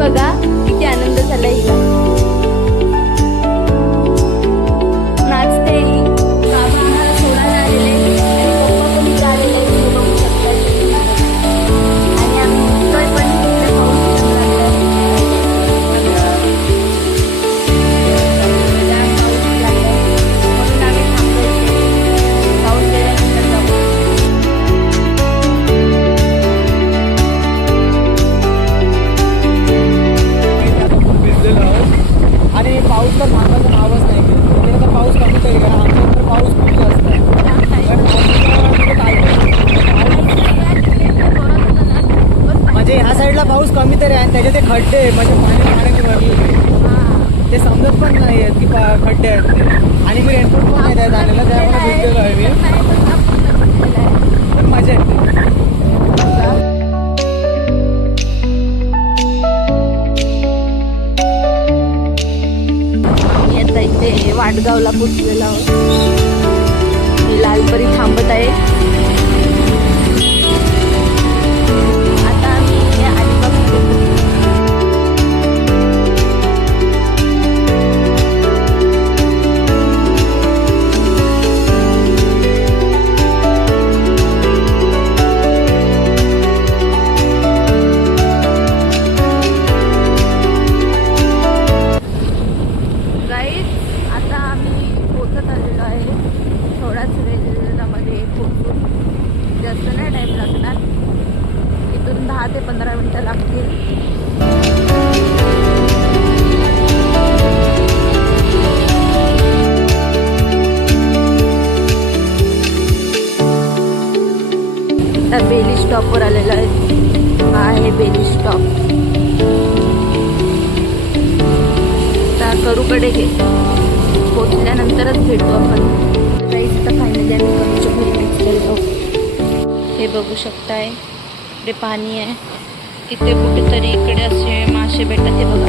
बघा किती आनंद झाला हिला. नाचते ही. बाबा आम्हाला सोडायला आलेले आणि पप्पा पण इथे आलेले आहेत, तुम्ही बघू शकता. आणि आम्ही निघतोय पण इकडे पाऊस पडून लागलाय. जाम पाऊस लागलाय म्हणून आम्ही थांबलो इथे. पाऊस गेल्यानंतर जाऊ. आणि पाऊस तर थांबायचं नावच नाही घेत. तिकडे तर पाऊस कमी तरी आहे, आमच्याकडे पाऊस खूप जास्त आहे. म्हणजे ह्या साईडला पाऊस कमी तरी आहे आणि त्याचे ते खड्डे आहे, म्हणजे पाण्याने भरलेले ते समजत पण नाही आहेत की खड्डे आहेत ते. आणि मी रेनकोट पण नाही द्यायला आलेला, त्यामुळे भिजलेलो आहे मी. पण मजा येते. इथे वाटगावला पोचलेला आहोत. लालपरी थांबत आहे. आता आम्ही अलिबागमध्ये जास्त नाही टाईम लागणार. इथून 10 ते 15 मिनिटं लागतील. आता बेली स्टॉपवर आलेला आहे. हा आहे बेली स्टॉप. आता करूकडे पोचल्यानंतरच भेटू आपण. राईस आता फायनली आम्ही करूच्या घरी पोचलेलो. हे बघू शकताय, इकडे पाणी आहे. इथे कुठेतरी इकडे असे मासे भेटतात. हे बघू